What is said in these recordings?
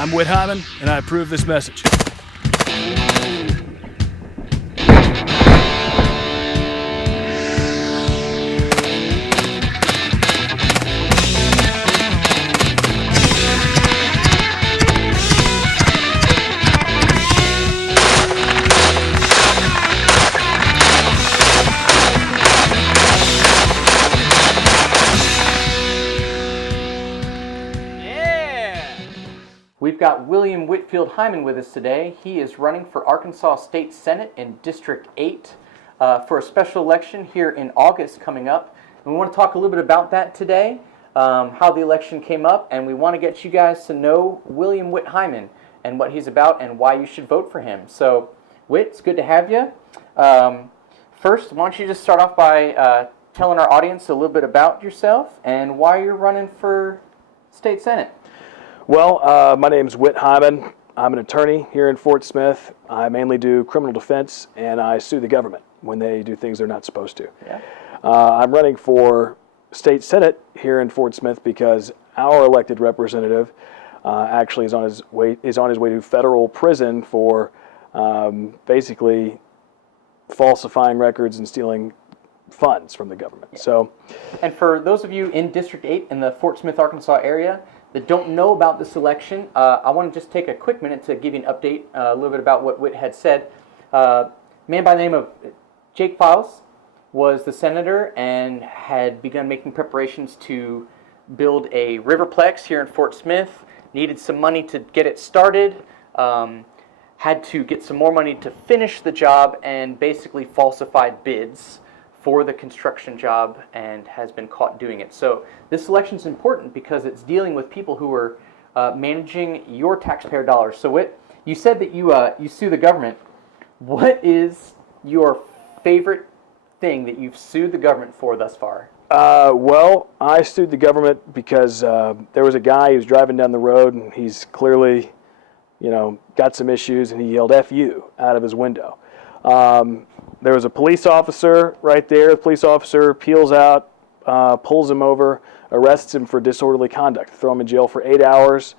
I'm Whit Hyman, and I approve this message. We've got William Whitfield Hyman with us today. He is running for Arkansas State Senate in District 8 for a special election here in August coming up. And we want to talk a little bit about that today, how the election came up, and we want to get you guys to know William Whit Hyman and what he's about and why you should vote for him. So, Whit, it's good to have you. First, why don't you just start off by telling our audience a little bit about yourself and why you're running for State Senate. Well, my name's Whit Hyman. I'm an attorney here in Fort Smith. I mainly do criminal defense, and I sue the government when they do things they're not supposed to. Yeah. I'm running for state senate here in Fort Smith because our elected representative actually is on his way to federal prison for basically falsifying records and stealing funds from the government. Yeah. So, and for those of you in District 8 in the Fort Smith, Arkansas area that don't know about this election, I want to just take a quick minute to give you an update, a little bit about what Whit had said. A man by the name of Jake Files was the senator and had begun making preparations to build a riverplex here in Fort Smith, needed some money to get it started, had to get some more money to finish the job, and basically falsified bids for the construction job and has been caught doing it. So this election is important because it's dealing with people who are managing your taxpayer dollars. So Whit, you said that you sue the government. What is your favorite thing that you've sued the government for thus far? Well, I sued the government because there was a guy who was driving down the road and he's clearly, got some issues, and he yelled "F you" out of his window. There was a police officer right there. The police officer peels out, pulls him over, arrests him for disorderly conduct, throw him in jail for 8 hours.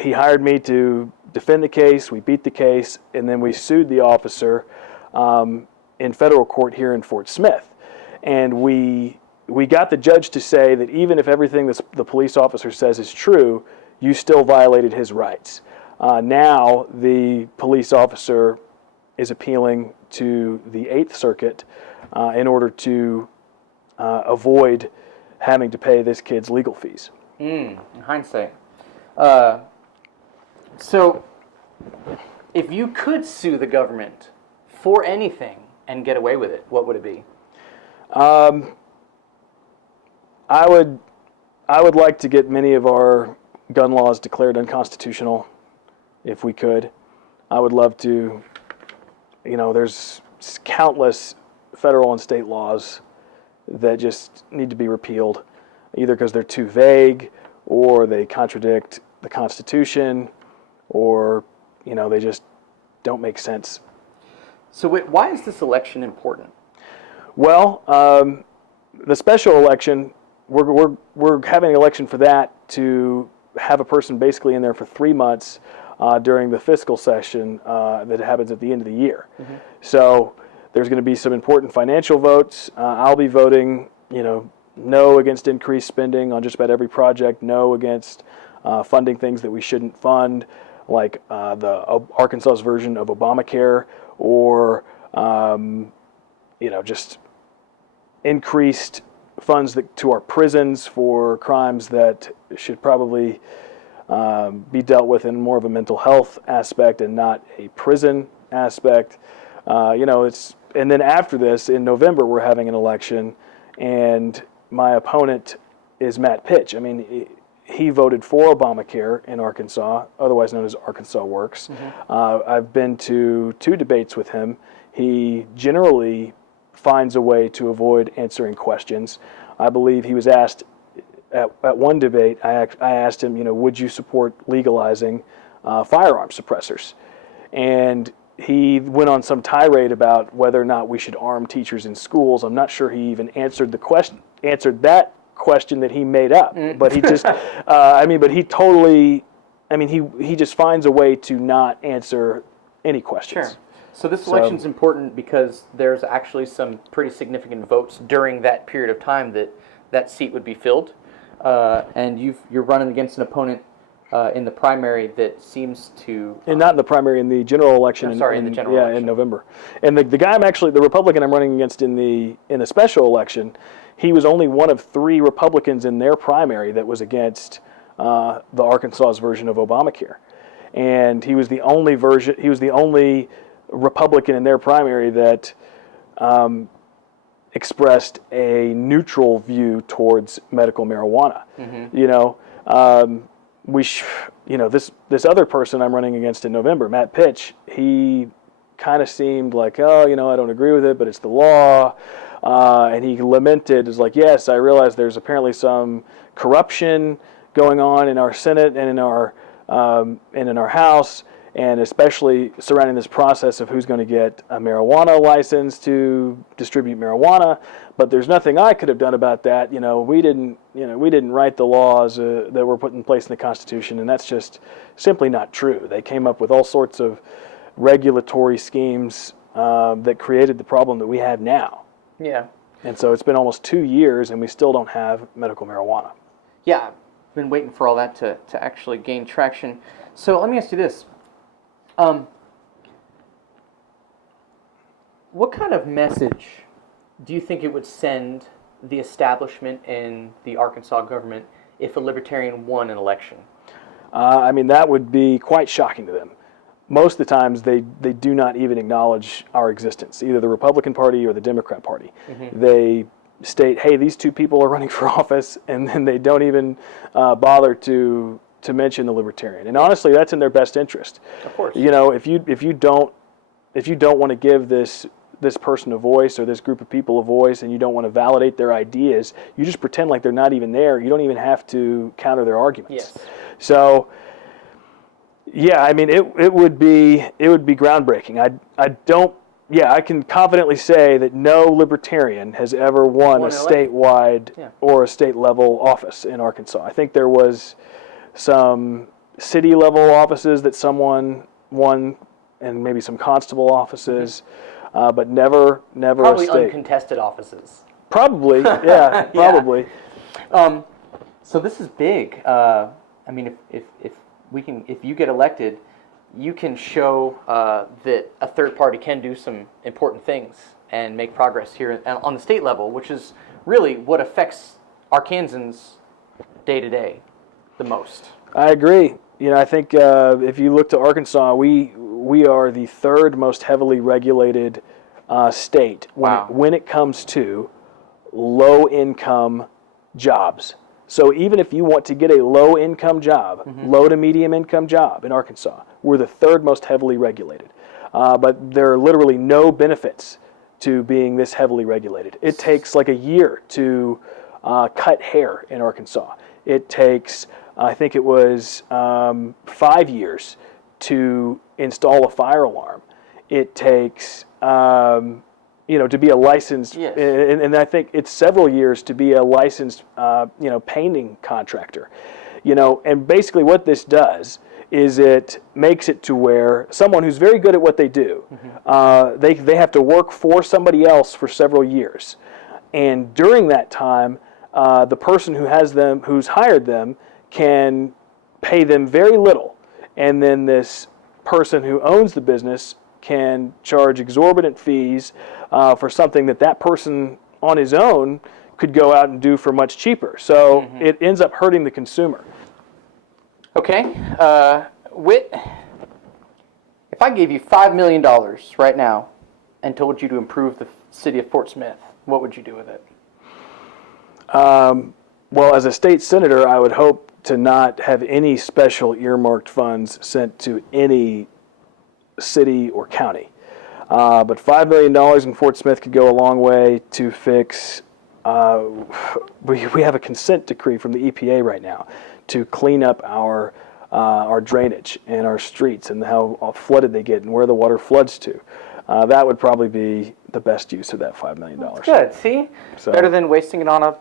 He hired me to defend the case. We beat the case, and then we sued the officer in federal court here in Fort Smith. And we got the judge to say that even if everything the police officer says is true, you still violated his rights. Now the police officer is appealing to the 8th Circuit in order to avoid having to pay this kid's legal fees. In hindsight. So, if you could sue the government for anything and get away with it, what would it be? I would like to get many of our gun laws declared unconstitutional, if we could. I would love to. There's countless federal and state laws that just need to be repealed, either because they're too vague, or they contradict the Constitution, or, they just don't make sense. So why is this election important? Well, the special election, we're having an election for that to have a person basically in there for 3 months during the fiscal session that happens at the end of the year. Mm-hmm. So there's going to be some important financial votes. I'll be voting, no against increased spending on just about every project, no against funding things that we shouldn't fund, like the Arkansas's version of Obamacare, or just increased funds to our prisons for crimes that should probably be dealt with in more of a mental health aspect and not a prison aspect. And then after this, in November, we're having an election, and my opponent is Matt Pitch. He voted for Obamacare in Arkansas, otherwise known as Arkansas Works. Mm-hmm. I've been to 2 debates with him. He generally finds a way to avoid answering questions. I believe he was asked at one debate, I asked him, would you support legalizing firearm suppressors? And he went on some tirade about whether or not we should arm teachers in schools. I'm not sure he even answered that question that he made up. But he just, but he totally I mean, he just finds a way to not answer any questions. Sure. So this election's important because there's actually some pretty significant votes during that period of time that seat would be filled, and you're running against an opponent in the primary that seems to... and not in the primary, in the general election. In the general election. In November. And the guy the Republican I'm running against in the special election, he was only one of 3 Republicans in their primary that was against the Arkansas's version of Obamacare. And he was the only Republican in their primary that expressed a neutral view towards medical marijuana. You know, this other person I'm running against in November, Matt Pitch, he kind of seemed like, oh, I don't agree with it, but it's the law. And he lamented, is like, yes, I realize there's apparently some corruption going on in our Senate and in our House, and especially surrounding this process of who's going to get a marijuana license to distribute marijuana. But there's nothing I could have done about that. We didn't write the laws that were put in place in the Constitution, and that's just simply not true. They came up with all sorts of regulatory schemes that created the problem that we have now. Yeah. And so it's been almost 2 years, and we still don't have medical marijuana. Yeah, I've been waiting for all that to actually gain traction. So let me ask you this. What kind of message do you think it would send the establishment and the Arkansas government if a Libertarian won an election? I mean, that would be quite shocking to them. Most of the times, they do not even acknowledge our existence, either the Republican Party or the Democrat Party. They state, hey, these 2 people are running for office, and then they don't even bother to mention the Libertarian. And honestly, that's in their best interest. Of course. If you don't want to give this person a voice, or this group of people a voice, and you don't want to validate their ideas, you just pretend like they're not even there. You don't even have to counter their arguments. Yes. So, yeah, I mean, it would be groundbreaking. I can confidently say that no Libertarian has ever won a statewide or a state level office in Arkansas. I think there was some city level offices that someone won, and maybe some constable offices, but never probably a state. Uncontested offices. Probably, yeah, probably. So this is big. I mean, if you get elected, you can show that a third party can do some important things and make progress here on the state level, which is really what affects Arkansans day to day the most. I agree. I think if you look to Arkansas, we are the 3rd most heavily regulated state when it comes to low-income jobs. So even if you want to get a low-income job, low to medium-income job in Arkansas, we're the 3rd most heavily regulated. But there are literally no benefits to being this heavily regulated. It takes like a year to cut hair in Arkansas. It takes, I think it was 5 years to install a fire alarm. It takes, to be a licensed, and I think it's several years to be a licensed, painting contractor. And basically what this does is it makes it to where someone who's very good at what they do, they have to work for somebody else for several years. And during that time, the person who's hired them, can pay them very little. And then this person who owns the business can charge exorbitant fees for something that person on his own could go out and do for much cheaper. So it ends up hurting the consumer. Okay. Whit, if I gave you $5 million right now and told you to improve the city of Fort Smith, what would you do with it? Well, as a state senator, I would hope to not have any special earmarked funds sent to any city or county. But $5 million in Fort Smith could go a long way to fix. We have a consent decree from the EPA right now to clean up our drainage and our streets and how flooded they get and where the water floods to. That would probably be the best use of that $5 million. That's good. See, better than wasting it on a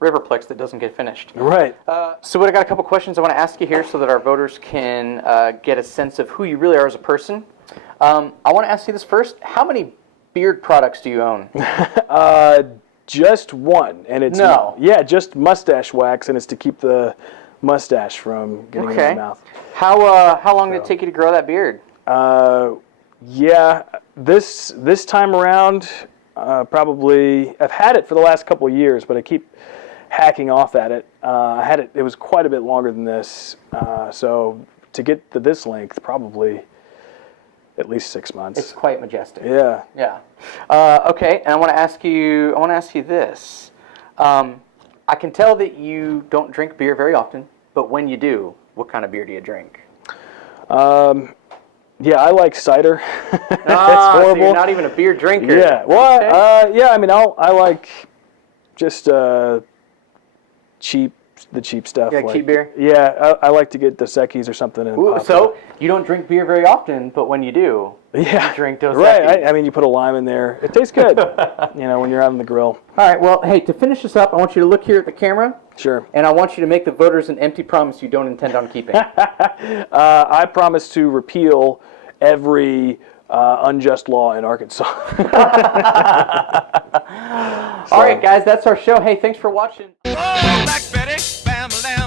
Riverplex that doesn't get finished. Right. So I got a couple questions I want to ask you here so that our voters can get a sense of who you really are as a person. I want to ask you this first. How many beard products do you own? Just one, and it's just mustache wax, and it's to keep the mustache from getting in my mouth. How long did it take you to grow that beard? Yeah, this time around, probably I've had it for the last couple of years, but I keep hacking off at it. I had it; it was quite a bit longer than this, so to get to this length, probably at least 6 months. It's quite majestic. Yeah. Yeah. Okay, and I want to ask you this. I can tell that you don't drink beer very often, but when you do, what kind of beer do you drink? Yeah, I like cider. It's So horrible. you're not even a beer drinker. Yeah. Well, Okay. yeah. I mean, I like just the cheap stuff. Yeah, cheap beer? Yeah, I like to get Dos Equis or something. And Ooh, pop so you don't drink beer very often, but when you do, it. Yeah, you drink Dos right. Equis. I mean, you put a lime in there. It tastes good. When you're out on the grill. All right, well, hey, to finish this up, I want you to look here at the camera. Sure. And I want you to make the voters an empty promise you don't intend on keeping. I promise to repeal every unjust law in Arkansas. All right, guys, that's our show. Hey, thanks for watching. Oh, Black Betty, bam, lamb.